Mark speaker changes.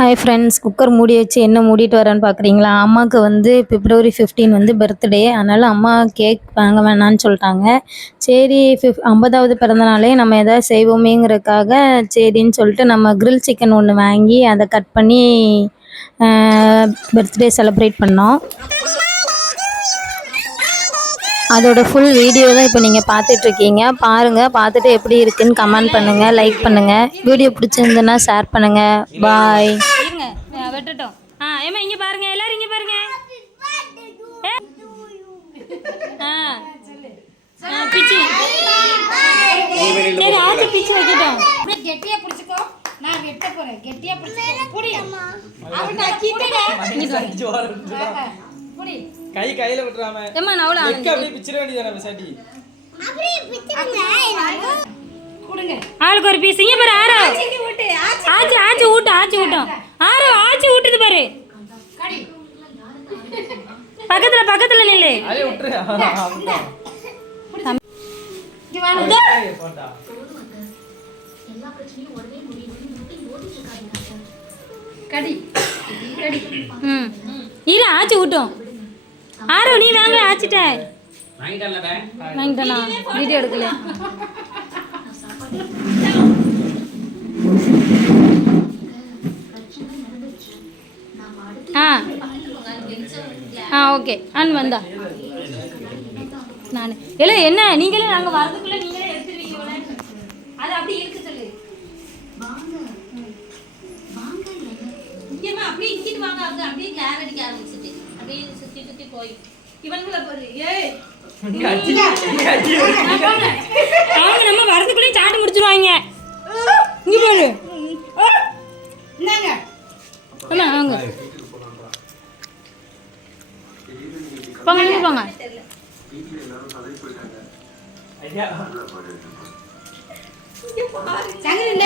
Speaker 1: Hi friends cooker மூடி வச்சு என்ன மூடிட்டு வரேன்னு பார்க்குறீங்களா அம்மாவுக்கு வந்து பிப்ரவரி ஃபிஃப்டீன் வந்து பர்த்டே அதனால் அம்மா கேக் வாங்க வேணான்னு சொல்லிட்டாங்க. சரி ஃபிஃப் ஐம்பதாவது பிறந்தனாலே நம்ம எதாவது செய்வோமேங்கிறதுக்காக சரின்னு சொல்லிட்டு நம்ம கிரில் சிக்கன் ஒன்று வாங்கி அதை கட் பண்ணி பர்த்டே செலிப்ரேட் பண்ணோம். அதோட ஃபுல் வீடியோ தான் இப்போ நீங்கள் பார்த்துட்ருக்கீங்க. பாருங்கள் பார்த்துட்டு எப்படி இருக்குன்னு கமெண்ட் பண்ணுங்கள் லைக் பண்ணுங்கள் வீடியோ பிடிச்சிருந்துன்னா ஷேர் பண்ணுங்கள் பாய்
Speaker 2: வெட்டட்டும். ஆ ஏமா இங்க பாருங்க எல்லாரும் இங்க பாருங்க. ஏ? ஆ. ஆ, பிச்சு. சரி ஆச்சு பிச்சு வைக்கட்டும்.
Speaker 3: அப்படியே கெட்டியா பிடிச்சுக்கோ. நான் வெட்ட போறேன். கெட்டியா பிடிச்சுக்கோ. புடி. அவன் கிட்டங்க புடி.
Speaker 4: கை கையில விட்டுறாம.
Speaker 2: நான் அவ்வளோ
Speaker 4: எக்க அப்படியே பிச்சிட வேண்டியதானே பெசாட்டி
Speaker 3: கொடுங்க.
Speaker 2: ஆளுக்கு ஒரு பீஸ் இங்க பாரு ஆரோ
Speaker 3: ஆச்சி ஆச்சி.
Speaker 2: ஊட்டு ஆச்சு ஊட்டும். ஆரோ ஆச்சு ஊட்டுது பாரு.
Speaker 3: கடி.
Speaker 2: பக்கத்துல பக்கத்துல நில்லு.
Speaker 4: அதே விட்டுரு.
Speaker 3: இங்க வாங்க.
Speaker 4: போட்டா
Speaker 3: கடி. கடி.
Speaker 2: ம். இரு ஆச்சு ஊட்டும். ஆரோ நீ வாங்க ஆச்சிட்ட. வாங்கிட்டேனா? வீடியோ எடுக்கல ஆ. ஆ ஓகே. அன் வந்தா. நான். இல்லை என்ன? நீங்களே நாங்கள் வரதுக்குள்ளே நீங்களே எடுத்துருவீங்க அது அப்படி இருக்கு சொல்லு.
Speaker 5: வாங்க இங்கேம்மா அப்படியே இங்கிட்டு வாங்க அங்க அப்படியே கிளார் அடிக்க ஆரம்பிச்சிட்டு போய். இவனுக்குள்ள போரு ஏய்.
Speaker 2: அவங்க நம்ம வரதுக்குள்ளே சாட்டு முடிச்சிருவாங்க. இங்க பாரு.
Speaker 3: என்னங்க?
Speaker 2: ஆமா வாங்க. போங்க நீங்க போங்க.
Speaker 4: ஐயா.
Speaker 3: சங்கரி இல்ல